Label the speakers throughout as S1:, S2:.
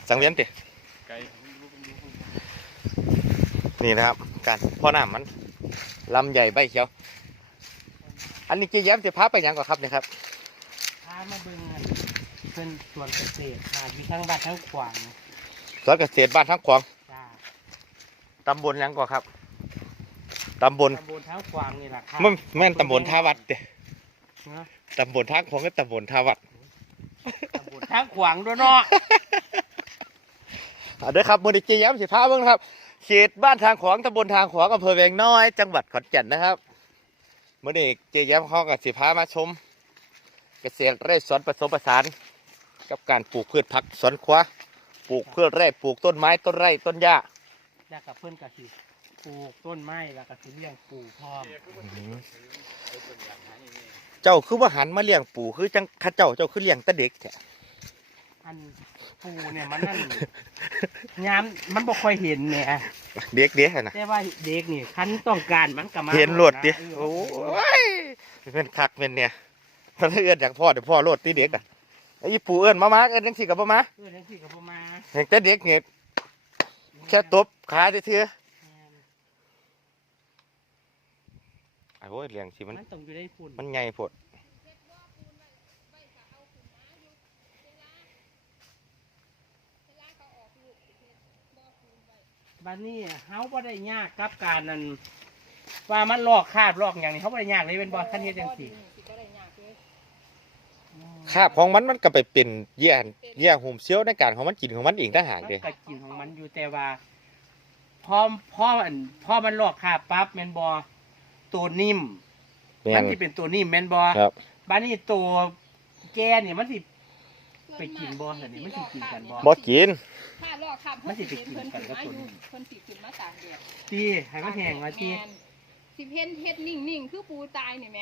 S1: สังเวียนตินี่นะครับการพ่อหน้ามันลำใหญ่ใบเขียวอันนี้กี่แย้มจะพาไปยังก่อนครับเนี่ยครับ
S2: พามาเบิ่งกันเป็นสวนเกษตรค่ะอยู่ทั้งบ้านทั้งขวาง
S1: สวนเกษตรบ้านทั้งขวาง
S2: จ้า
S1: ตำบลยังก่อนครับตำบล
S2: ทั้งขวางนี่แหละค่ะ
S1: แม่นตำบลท่าวัดเด้ตำบลท่าขวางก็ตำบลท่าวัด
S2: ตำบลทั้งขวางด้วยเนาะ
S1: เด้อครับมือดีเจย้ำสิพาเบิ่งครับเขตบ้านทางขวางตำบลทางขวางอำเภอแวงน้อยจังหวัดขอนแก่นนะครับมือดีเจย้ำเขากับสิพามาชมเกษตรไร่สวนผสมผสานกับการปลูกพืชผักสวนครัวปลูกพืชไร่ปลูกต้นไม้ต้นไร่ต้นหญ้า
S2: แล้วกับเพื่อนกับสิปลูกต้นไม้แล้วก็สิเลี้ยงปูพร้อม
S1: เจ้าคือว่าหันมาเลี้ยงปูคือจังข้าเจ้าคือเลี้ยงแต่เด็กแท้
S2: อันปูเนี่ยมันนั่นยามมันบ่ค่อยเห็นเนี่ย
S1: เด็กนะ
S2: แต่ว่าเด็กนี่คันต้องการมันก็มา
S1: เห็นโลดดิโอ้ยเป็นคักเป็นเนี่ยถ้าเอื้อนจากพ่อเดี๋ยวพ่อโลดตีเด็กอ่ะไอ้ปูเอื้อนมาเอื้อนจังสี่กับมา
S2: จังสี่กับมา
S1: เห็นแต่เด็กเงี้ยแค่ตบขาเถื่อไอ้โว้ยเลี้ยงสิมัน
S2: ต้องอยู่ได้ฝุ่น
S1: มันใหญ่ปวด
S2: บ้านนี้เขาบ่ได้ยากกับการนั้นว่ามันลอกคาบลอกอย่างนี้เขาบ่ได้ยากเลยเป็นบ่คันเฮ็ดจังซี่
S1: คาบของมันก็ไปเป็นเยี่ยหุ่มเซี่ยวในการของมันกินของมันเองต่างหากเด้
S2: ก็กินของมันอยู่แต่ว่าพอมันลอกคาบปั๊บแม่นบ่ตัวนิ่มมันสิเป็นตัวนิ่มแม่นบ่บ้านนี้ตัวแก่นี่มันสิไปกินบ่ซั่นนี่มันสิกินกัน
S1: บ่กิน
S3: ถ้าลอกคาบมันสิไปกินกันกับตัวนี้เพิ่นสิขึ้นมาตากแดด
S2: ตีให้มันแห้งว่าตี
S3: สิเฮ็ดนิ่งๆคือปูตายนี่แหม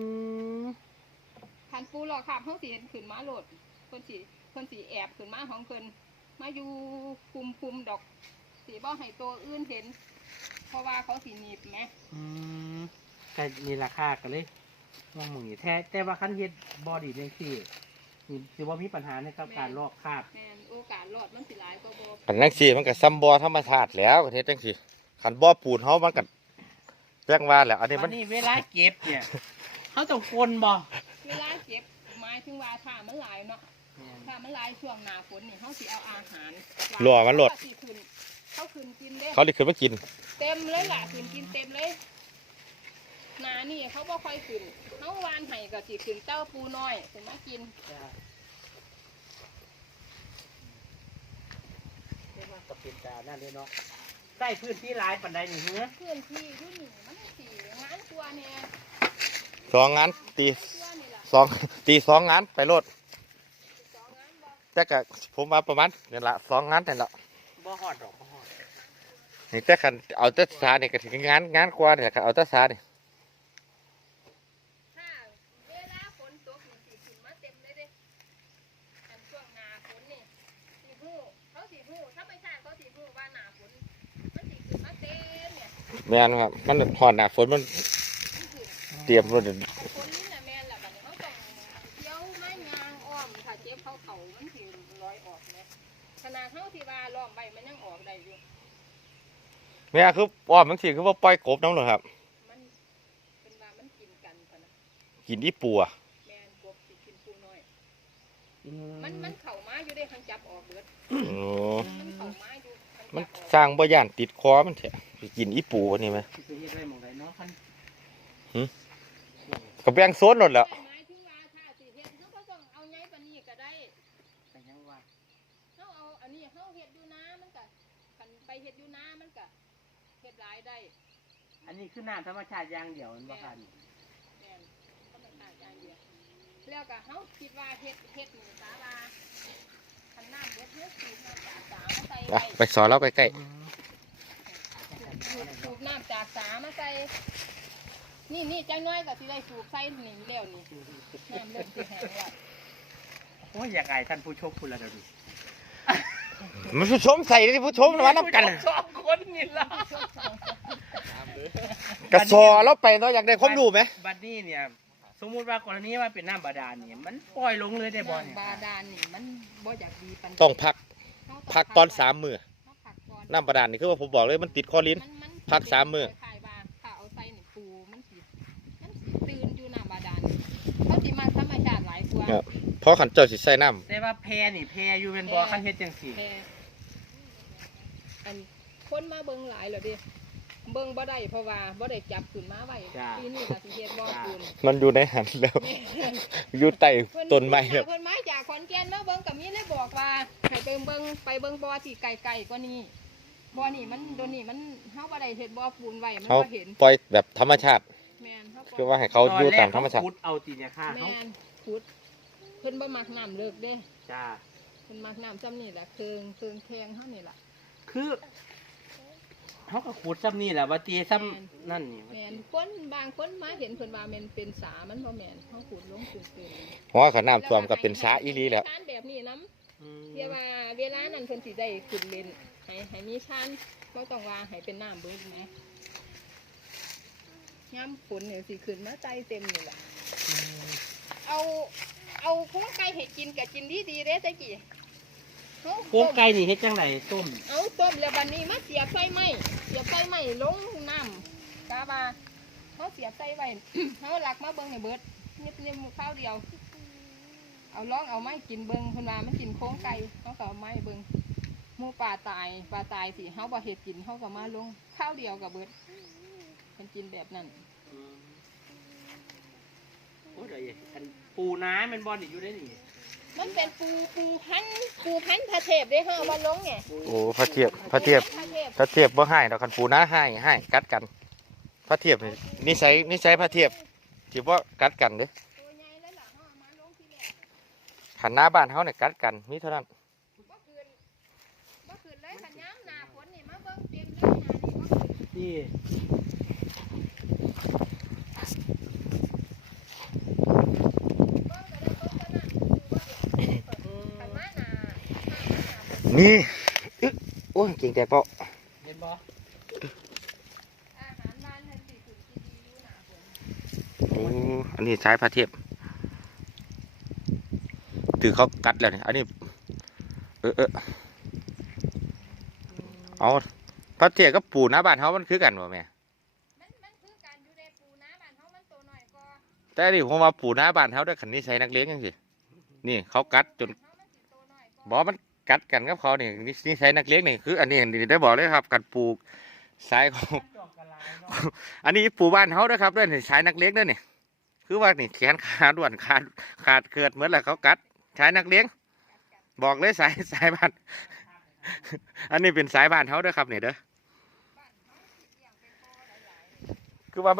S3: คันปูลอกคาบเฮาสิเห็นขึ้นมาโลดเพิ่นสิแอบขึ้นมาของเพิ่นมาอยู่คุมดอกสิบ่ให้ตัวอื่นเห็นเพราะว่าเขาสิหนีบแหม
S2: ก็นี่ราคาก็เลยมองมึงแท้แต่ว่าคันเฮ็ดบ่ดีจังซี่นี่สิบ่มีปัญหาในการลอกคาบ
S3: แม่นโอกาสรอดมันสิหลายกว่าบ่
S1: คันจังซี่มันก็ซ้ำบ่ธรรมชาติแล้วเฮ็ดจังซี่คันบ่ปูนเฮามันก็แจ้งว่าแล้วอันนี้มัน
S2: เวลาเก็บเนี่ยเฮาต้องกลบ่
S3: เวลาเก็บหมายถึงว่าถ้ามันหลายเนาะถ้ามันหลายช่วงหน้าฝนนี่เฮาสิเอาอาหาร
S1: รั่วมันหลด
S3: เขาขึ้นกินเด้
S1: เขาได้ขึ้นมากิน
S3: เต็มเลยล่ะขึ้นกินเต็มเลยหนานี่เขาบ่ค่อยขึ้นเขาวานไห้ก็สิขึ้นเจ้าปูน้อยขึ้นมากิน
S2: ก็เป็นตานั่นเลยเนาะใต้พื้นที่หลายปานใดนี่เหือ
S3: พื้นที่อยู่นี่มันสิงานกว่าแน่
S1: 2 งานตี2 งานไปโลดแต่ก็ผมว่าประมาณนี่ล่ะ2 งานนั่นล่ะ
S2: บ่ฮอดดอกบ่ฮอด
S1: นี่แต่คันเอาแต่สานี่ก็ถึงงานกว่านี่เอาแต่สานี่
S3: ถ้าเวลาฝนตกนี่สิขึ้นมาเต็มเลยเด้อันช่วงหน้าฝนนี่สิฮู้เขาสิฮู้ถ้าไม่ใช่เขาสิฮู้ว่าหน้าฝนมันสิขึ้นมาเต็มเนี่ย
S1: แม่นครับมันฮอดหน้าฝนมันเตรียมรถ
S3: ฝนนี่น่ะแม่นล่ะบัดนี้เฮาต้องเที่ยวไม้ยางอ้อมถ้าเจ็บเขามันสิลอยออกแม่ขนาดเฮาที่ว่าล้อมไว้มันยังออกได้อยู่
S1: แม่คืออ้อมบางทีคือว่าปล่อยกบน้ำเลยครับ
S3: มันเป็นว่ามันกินกันพะนะ
S1: กินอีปูอ่ะ
S3: แม่นกบสิกินปูน้อยมันเข้ามาอยู่ได้คันจับออกเบิดมันเข้ามาอยู่
S1: มันสร้างบ่ย่านติดคอมันแท้กินอีปูนี่มั้ยก็แบ่งโซนหมดแล้ว
S3: เฮ็ดอยู่นามันก็เฮ็ดหลายได้
S2: อันนี้คือน้ำธรรมชาติอย่างเดียวมันบ่ค่ะ
S3: แม่นธรรมชาติอย่างเดียวแล้วก็เฮาคิดว่าเฮ็ดนี่สาราคันน้ำเบิดเฮ็ดสูบน้ำจากสามาใส่ไว้
S1: ไปสอนเราใกล้
S3: ๆสูบน้ำจากสามาใส่นี่จังน้อยก็สิได้สูบใส่นี่แล้วนี่น้ำเริ่มสิแห้งแล้ว
S2: โอ้ยอยากให้ท่านผู้ชมพูดแล้วเดี๋ยวดู
S1: มันผู้ชมใส่ที่ผู้ชมนะนับกัน
S2: 2 คนนี่ล่ะ
S1: กระสอเราไปเนาะอยากได้ความรู้ไหม
S2: บัดนี้เนี่ยสมมุติว่ากรณีว่าเป็นน้ำบาดาลนี่มันปล่อยลงเลยได้บ่เนี่ย
S3: บาดาลนี่มันบ่อยากดีปาน
S1: ต้องพักพักตอน3 มื้อ
S3: เขาพักก่อน
S1: น้ำบาดาลนี่คือว่าผมบอกเลยมันติดคอลิ้น
S3: มัน
S1: พัก3 มื้อ
S3: คล้ายๆว่าถ้าเอาใส่ในปูมันสิตื่นอยู่น้ำบาดาลเขาสิมาธรรมชาติหลายกว่า
S1: ครับเพราะขันเจ้าสิใส่น้
S2: แต่ว่าแพนี่แพอยู่เป็นบ่คันเฮ็ดจังซี่
S3: แต่อันคนมาเบิ่งหลายเหรอดิเบิ่งบ่ได้เพราะว่าบ่ได้จับขึ้นมาไว้ปีนี้ล่ะสิเฮ็ดบ่ปูน
S1: ำมันอยู่ในหันแล้ว
S3: แม่
S1: อยู่ใต้ต้นไม้ครับ
S3: เพิ่นมาจากขอนแก่นมาเบิ่งก็มีเลยบอกว่าให้ไปเบิ่งบ่อที่ไกลๆกว่านี้บ่อนี่มันโดนนี่มันเฮาบ่ได้เฮ็ดบ่อปูนไว้มัน
S1: เขา
S3: บ่เห็น
S1: ปล่อยแบบธรรมชาติ
S3: แม่นเฮา
S1: คือว่าให้เขาอยู่ตามธรรมชาติ
S2: ขุดเอาติเนี่ยค่ะเขา
S3: แม่นขุดเพิ่นบ่มักน้ำเลิกเด้
S2: จ้า
S3: เพิ่นมักน้ำซ้ำนี่แหละเคืองแข็งเฮานี่ล่ะ
S2: คือเขาก็ขุดซ้ำนี่แหละว่าตีซ้ำนั่นนี่
S3: แม่นคนบางคนมาเห็นเพิ่นว่าแม่นเป็นสามันบ่แม่นเฮาขุดลงเป็น
S1: เพราะว่าเขาน้ำท่วมก็เป็นสาอีหลีแหล้ว
S3: ชานแบบนี้นำ
S2: อืม
S3: เรียกว่าเวลานั้นเพิ่นสิได้ขึ้นเล่นให้มีชานบ่ต้องว่าให้เป็นน้ำเบิดนะยามฝนเนี่ยสิขึ้นมาใจเต็มนี่แหละเอาโครงไก่ให้กินก็กินดีๆเด้ตะกี้เฮา
S2: โค้งไก่นี่เฮ็ดจังไดต้ม
S3: เอาต้มแล้วบัดนี้มาเสียบไฟไหม้ลงน้ำกาบาเขาเสียบใส่ไว้ เขาหลักมาเบิ่งให้เบิดเนียบข้าวเดียว เอาล้องเอาไม้กินเบิ่งเพิ่นว่ามันกินโค้งไก่เขาก็เอาไม้เบิ่งหมูปลาตายสิเขาบ่เฮ็ดกินเขาก็มาลงข้าวเดียวกับเบิดเพิ่นกินแบบนั้น
S2: โอ้เดี๋ยวอันปูน้ำมันบอลอยู่ได้นี่
S3: มันเป็นปูพันธุ์พระเทพเด้เฮาบ่ลงไง
S1: โอ้พระเทียบ
S3: พระเทพ
S1: พระเทียบบ่ให้ดอกคันปูน้าให้กัดกันพระเทียบนี่นิสัยพระเทียบที่ว่ากัดกันเด้
S3: ตัวใหญ่แล้วล่ะเฮาเอามาลงทีแรก
S1: ขันหน้าบ้านเฮาเนี่ยกัดกันมีเท่านั้น
S3: บ่คืนเลยคันยามหน้าฝนนี่มาเบิ่งเต็มเลยหน้านี่บ่คืน
S2: ที่
S1: นี่อึ๊ะโอ้ยเก่งแต่เปาะ
S2: เห็นบ่
S3: อาหารบ้านนั่นสิคือที่ดีอยู่หนาฝน
S1: โอ้อันนี้ใช้พระเทียบถือเขากัดแล้วนี่อันนี้เอาพระเทียบกับปูหน้าบ้านเฮามันคือกันบ่แม่
S3: มันคือการอยู่ในปูน้าบ้านเฮามันตัวน้อยกว่า
S1: แต่นี่ผมว่าปูหน้าบ้านเฮาด้วยขันนี้ใช้นักเลี้ยงจังซี่นี่เขากัดจน
S3: เฮามันสิตัวน้อยกว่า
S1: บอกมันกัดกันกับเขานี่นี่ใช้นักเลี้ยงนี่คืออันนี้ได้บอกเลยครับกัดปลูกสายของ
S2: ดอกกระลายเนาะ
S1: อันนี้ปูบ้านเฮาด้วยครับด้วยนี่ใช้นักเลี้ยงด้วยนี่คือว่านี่แขนขาด่วนขาดเกิดเหมือนแหละเขากัดใช้นักเลี้ยง บอกเลยสายบ้าน อันนี้เป็นสายบ้านเฮาด้วยครับนี่เด้อคือว่า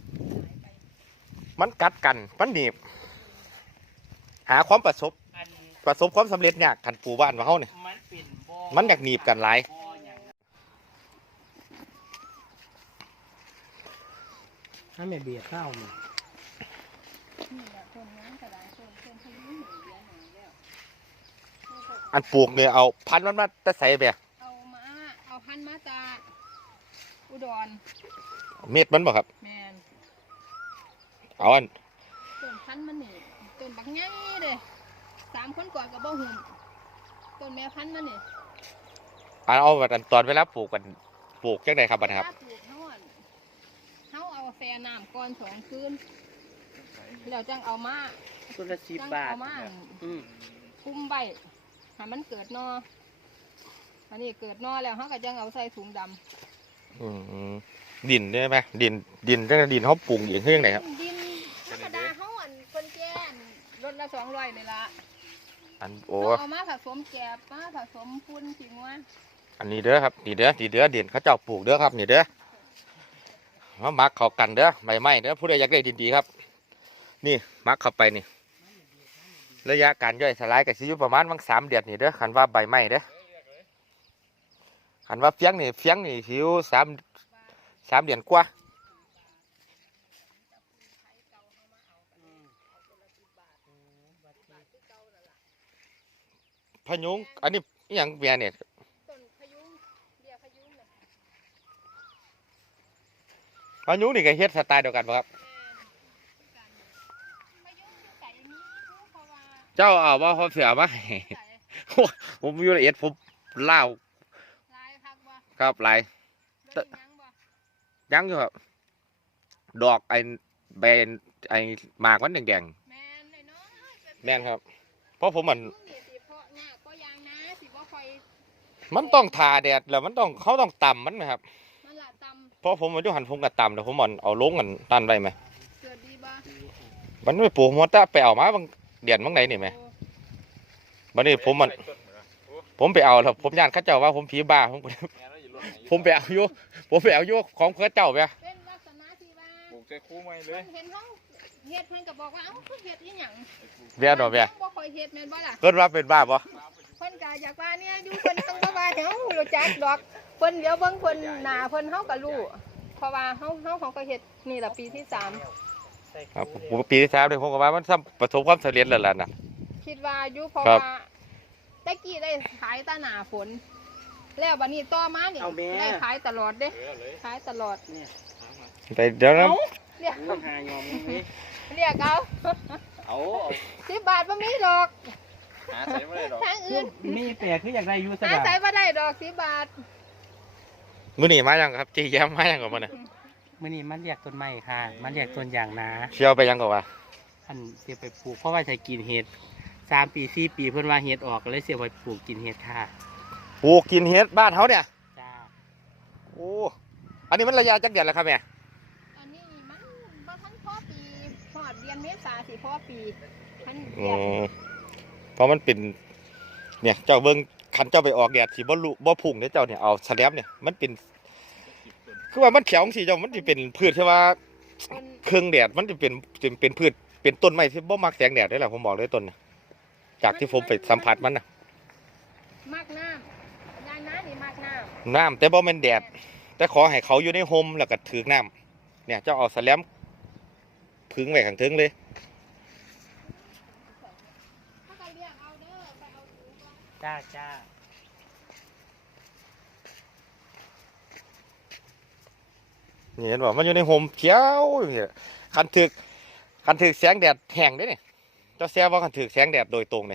S1: มันกัดกันมันหนีบหาความประสบ
S2: อัน
S1: ความสำเร็จยากขันปูบ้านของเฮาเนี่ย
S2: มันเป็นบ่
S1: มันอยากหนีบกันหลาย
S2: บ่อย่างนั้นถ้าไม่เบียดเข้านี่
S3: นี่แหละต้นน้ำกระดาษต้นพายุหนึ่งเดือนหนึ่งแล้ว
S1: อันปลูกเนี่ยเอาพันธุ์มันมาแต่ใส่แบบ
S3: เอาพันธุ์มาจากอุดร
S1: เม็ดมันบ่ครับ
S3: แมน
S1: เอาอัน
S3: ต้นพันธุ์มันนี่ต้นบักใหญ่เด้3 คนก่อนก็บ่หุ่มต้นแม่พันธุ์มันนี่
S1: เอาแบบตอนเวลาปลูกกันปลูกจังไดครับบัดนี้ครับ
S3: ถ้าปลูกเฮาเอาแฟน้ำก่อน2 คืนแล้วจังเอามา
S2: ต้นละ10 บาท
S3: เอามา
S2: อืม
S3: คุมใบให้มันเกิดนออันนี้เกิดนอแล้วเขาก็จังเอาใส่ถุงดำ
S1: อืมดินได้ไหมดินจังดินเขาปลูกอย่างเรื่องไหนครับ
S3: ดินธรรมดาเขาอันคนแก่นรถละ200นี่ละ
S1: อันโอ้
S3: เอามาผสมแกบมาผสมปุ้นสิงวะ
S1: อันนี้เด้อครับนี่เด้อดินเขาเจ้าปลูกเด้อครับนี่เด้อมามักเข้ากันเด้อใบไม้เด้อผู้ใดอยากได้ดินดีครับ นี่มักเข้าไปนี่ระยะการย่อยสลายก็สิอยู่ประมาณวัง3 เดือนนี่เด้อคันว่าใบไม้เด้อคันว่าเฟียงนี่สิอยู่3 เดือนกว่าพะยุงอันนี้อหย่างเมียเนี่ย
S3: ต้นพะยุงเบี้ยพะยุงน่ะ
S1: พะยุงนี่ก็เฮ็ดสไตล์เดียวกันบ่ครับ
S3: แม่นคือกันพะยุงอยู่ไก่นี้เพราะว่า
S1: เจ้าเอาว่าเขาเสือมาให้
S3: ไก่
S1: ผมอยู่ละเอียดผมล่าว
S3: ลายคักบ่
S1: ครับหลาย
S3: เบิ่งยังบ่
S1: ยังอยู่ครับดอกไอ้แบนไอ้หมากมันแดง
S3: แม่นน้อยๆ
S1: ๆแม่นครับ เพราะผมมัน
S3: ช่วงนี้สิเพาะหน้าก็ยางนะสิบ่ค่อย
S1: มันต้องทาแดดแล้วมันต้องเขาต้องต่ำมันนะครับ
S3: มันละตำ
S1: เพราะผมมันอยู่หันผมก็ต่ำแต่ผมมันเอาลงกันตันได้ไหม
S3: เกิดดีบ่
S1: มันไม่ปลูกมันจะไปเอามาบางเดือนบางไหนนี่ไหม
S3: โอ้
S1: วันนี้ผมไปเอาแล้วผมย่านเข้าเจ้าว่าผมผีบ้าผมไปเอาอยู่ของเข้าเจ้าไป
S3: เป็นลักษณะที่ว่า
S4: ปลูกใส่คู่ไม่เล
S3: เพิ่
S4: ย
S3: นเห็นเฮาเฮ็ดเพิ่นก็บอกว่าเอ้าคือเฮ็ดอีหยัง
S1: เบียดหรอเบีย
S3: บ่ค่อยเฮ็ดแม่นบ่ล่ะ
S1: เกิดว่าเป็นบ้าปะ
S3: เพิ่นก็อยากว่าเนี่ยอยู่เพิ่นทั้งบ่ว่าเฮารู้จักดอกเพิ่นเดี๋ยวเบิ่งเพิ่นหน้าเพิ่นเฮาก็รู้เพราะว่าเฮาก็เฮ็ดนี่ล่ะปีที่ 3
S1: ครับผมปีที่3เลยผมก็ว่ามันประสบความสำเร็จแล้วล่ะนะ
S3: คิดว่าอยู่เพราะ
S1: ครับ
S3: ว่าตะกี้ได้ขายแตาหน้าฝน แล้วบัดนี้ต่อมานี่ได้ขายตลอดเด้ขายตลอด
S2: เนี่ย
S1: แต่เดี๋ยวนะ
S3: เรียก
S2: ต้องหายอมนี่
S3: เรียกเอา
S4: เอา
S3: 10 บาทบ่มีดอก
S4: หาใส่ไม่ได้หรอก
S3: ทางอื่น
S2: มีแปลกคืออยากได้อยู่ส
S3: หา
S2: บาย
S3: ใส่บ่ได้ดอก10 บาท
S1: มื้อนี้มายังครับจีแย้มมายังกับมันน่ะ
S2: มื้อนี้มันเรียกต้นไม้ค่ะ มันเรียกต้นอย่างนะ
S1: เชียวไปยังกับว่า
S2: อันเสียไปปลูกเพราะว่าจะกินเห็ด3 ปี4 ปีเพิ่นว่าเห็ดออกก็เลยเสียไปปลูกกินเห็ดค่ะ
S1: ปลูกกินเฮ็ดบ้านเขาเนี่ย
S2: จ้า
S1: โอ้อันนี้มันระยะจักเดือนแล้วครับแม่
S3: อันนี้มันบ่ทันพอปีฮอดเดือนเมษาสิพอปีมัน
S1: อื
S3: เรียก
S1: มเพราะมันเป็นเนี่ยเจ้าเบิ่งคันเจ้าไปออกแดดสิบ่รู้บ่พุ่งเด้อเจ้าเนี่ยเอาแสลมเนี่ยมันเป็นคือว่ามันแข็งสิเจ้ามันสิเป็นพืชที่ว่า
S3: เพิ่น
S1: เครื่องแดดมันจะเป็นพืชเป็นต้นไม้ที่บ่มักแสงแดดได้แหละผมบอกเลยต้นน่ะจากที่ผมไปสัมผัสมันน่ะ
S3: มากน้ำยางน้านี่มากน้ำ
S1: น้ำแต่บ่แม่นแดด แต่ขอให้เขาอยู่ในโฮมแล้วก็ถือน้ำเนี่ยเจ้าเอาแสลมพึ่งไว้ข้างเทิงเลย
S3: ถ้าใครเรียกเอาเด้อไปเอาถุงก่อน
S2: จ้าจ้า
S1: นี่เห็นว่ามันอยู่ในโฮมเขียวเนี่ยคันถึกแสงแดดแห้งเด้เนี่ยเจ้าแซ่ว่าคันถึกแสงแดดโดยตรงเลย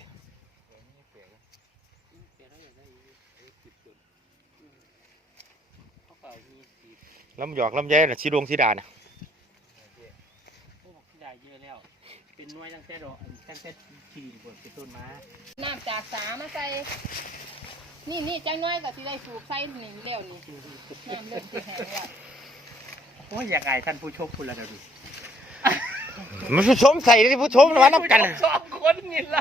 S2: เขาก็มีสี
S1: ลำหยอกลำไยน่ะสีดวงสีดาน่ะ
S2: พวกได้เยอะแล้ว เป็นหน่วยตั้งแต่ดอกตั้งแต่ที่ดินบนเป็นต้นมา
S3: น้ำจากสามาใส่นี่จังน้อยก็สิได้สูบใส่นี่แล้วนี่น้ำเริ่มสิแห้งแล้ว
S2: โอ้ยอยากอายท่านผู้ชมคุณละเดี๋ยวดู
S1: มันผู้ชมใส่ที่ผู้ชมมาน้ำกันน่ะ
S2: สองคนนี่ละ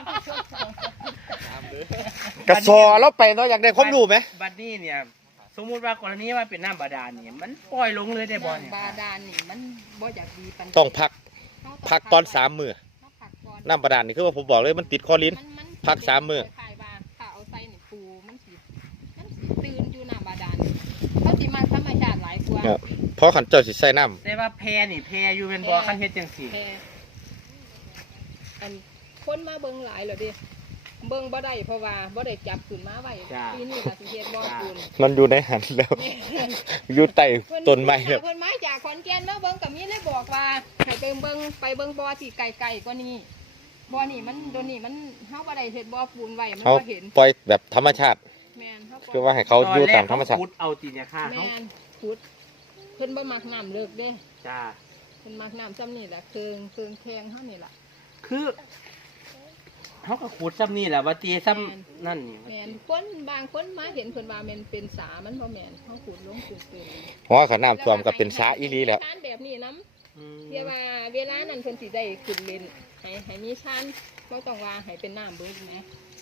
S1: กระสอแล้วไปเนาะอยากได้ความรู้ไหม
S2: บัดนี้เนี่ย สมมุติว่ากรณีว่าเป็นน้ำบาดาลเนี่ยมันปล่อยลงเลยได้บ่เนี่ย
S3: น้ำบาดาลนี่มันบ่อยากดีปานใด
S1: ต้องพัก
S3: เรา
S1: พักตอน3 มื้อ
S3: เราพักก่อน
S1: น้ำประดานนี่คือว่าผมบอกเลยมันติดคอลิ้น
S3: มัน
S1: พัก3 มื้อ
S3: คล้ายๆว่าถ้าเอาใส่นี่ปูมันสิตื่นอยู่น้ำบาดาลเขาสิมาธรรมชาติหลายกว่า
S1: ครับ เพราะขันเจ้าสิใส่น้
S2: แต่ว่าแพนี่แพอยู่เป็นบ่อคันเฮ็ดจังซี่
S3: แพอันคนมาเบิ่งหลายเหรอดิเบิ่งบ่ได้เพราะว่าบ่ได้จับขึ้นมาไว้ปีนี้ก็สิเฮ็ดบ่คืน
S1: ำมันอยู่ในหันแล้ว อยู่ใต้ต้นไม้ครับ
S3: เพิ่นมาจากขอนแก่นมาเบิ่งก็มีเลยบอกว่าให้ไปเบิ่งบ่อที่ไกลๆกว่านี้บ่อนี่มันโดนนี่มันเฮาบ่ได้เฮ็ดบ่อปูนไว้มัน
S1: เขา
S3: บ่เห็น
S1: ปล่อยแบบธรรมชาติ
S3: แม่นเฮา
S1: คือว่าให้เขาอยู่ตามธรรมชาติ
S2: ตอนแกเขขุดเอาตีเนี่ยค่ะเขา
S3: แม่นขุดเพิ่นบ่มักน้ำเลิกเด้
S2: จ้า
S3: เพิ่นมักน้ำซ้ำนี่แหละเครื่องแข็งเฮานี่ล่ะ
S2: คือเขาก็ขุดซ้ำนี่แหละว่าตีซ้ำนั่นนี่
S3: แม่นคนบางคนมาเห็นเพิ่นว่าแม่นเป็นสามันบ่แม่นเฮาขุดลงตื้นๆ
S1: เพราะว่าเขาน้ำท่วมก็เป็นสาอีหลีแล้ว
S3: ชานแบบนี้น้
S2: อืม
S3: ำเรียกว่าเวลานั้นเพิ่นสิได้ขึ้นเล่นให้มีชานบ่ต้องว่าให้เป็นน้ำเบิดนะ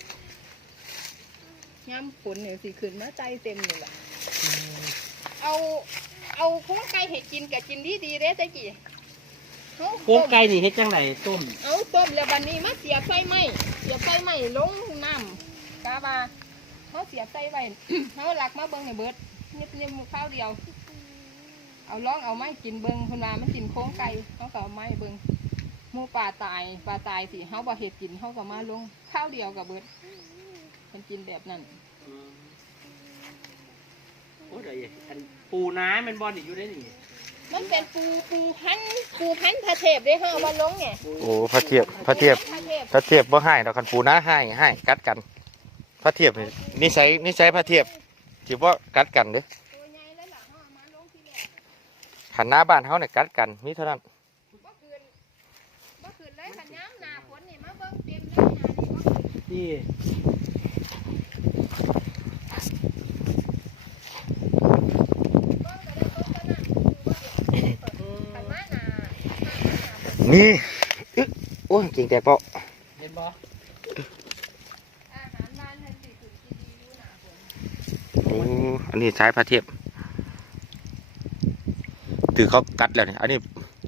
S3: ยามฝนเนี่ยสิขึ้นมาใจเต็มนี่ล่ะเอาโครงไก่ให้กินก็กินดีๆเด้ตะกี้เฮา
S2: โค้งไก่นี่เฮ็ดจังไดต้ม
S3: เอาต้มแล้วบัดนี้มาเสียบไฟไหม้ลงน้ำกะว่าเฮาเสียบใส่ไว้ เฮาหลักมาเบิ่งให้เบิดนิบๆข้าวเดียว เอาลองเอาไม้กินเบิงคนว่ามันกินโค้งไก่เขาก็เอาไม้เบิงหมูปลาตายสิเขาบ่เห็ดกินเขาก็มาลงข้าวเดียวกับเบิดมันกินแบบนั้น
S2: โอ้ยเดี๋ยวอันปูน้ำมันบอลนี่อยู่ได้นี่
S3: มันเป็นปูพันธุ์พระเทพเด้เขาเอามาลงไง
S1: โอ้พระเทียบ
S3: พระเทพ
S1: บ่ให้ดอกคันปูน้าให้กัดกันพระเทียบนี่นิสัยพระเทียบถือว่ากัดกันเด้อ
S3: ตัวใหญ่เลยล่ะเขาเอามาลงที่แรก
S1: ขันหน้าบ้านเขาเนี่ยกัดกันมีเท่านั้น
S3: บ่คืนเลยขันย้ำหนาฝนนี่มาเบิ่งเต็มเลยหนานี่บ่คืน
S2: ที่
S3: เบิ่งก็ได้เบิ่งก็น่ะคือว่าเดี๋ยวขันมาหนา
S1: นี่อึ๊ะโอ้ยเก่งแต่เปาะ
S2: เห็นบ่
S3: อาหารบ้านเพิ่นสิขึ้นที่ดีอยู่หนาฝน
S1: โอ้อันนี้ใช้พระเทียบถือเขากัดแล้วเนี่ยอันนี้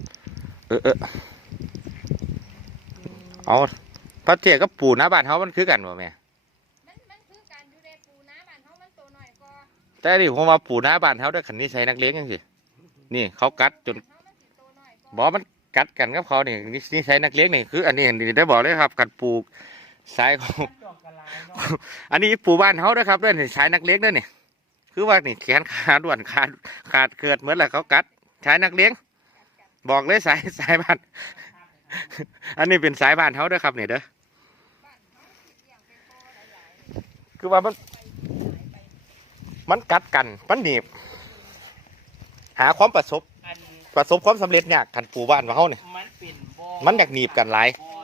S1: เอาพระเทียบกับปูหน้าบ้านเขามันคือกันบ่แม่
S3: มันคือการอยู่ในปูนาบ้านเฮามันตัวน้อยกว่า
S1: แต่ดิผมว่าปูหน้าบ้านเขาด้วยขันนี้ใช้นักเลี้ยงยังสินี่เขากัดจน
S3: เฮามันสิตัวน้อยกว่า
S1: บอกมันกัดกันกับเขานี่นี่ใช้นักเลี้ยงนี่คืออันนี้ได้บอกเลยครับกัดปูสายของ
S2: ดอกกระลายเนาะ
S1: อันนี้ปูบ้านเขาด้วยครับด้วยนี่ใช้นักเลี้ยงด้วยนี่คือว่านี่แขนขาด่วนขาดเกิดเหมือนแหละเขากัดใช้นักเลี้ยง บอกเลยสายบ้าน อันนี้เป็นสายบ้านเขาด้วยครับนี่เด้อคือว่ามันกัดกันมันหนีบหาความประสบ
S2: อัน
S1: ความสำเร็จเนี่ยกันปูบ้านของเขาเนี่ย
S2: มันเป็นบ่
S1: มันอยากหนีบกันหลาย
S2: บ่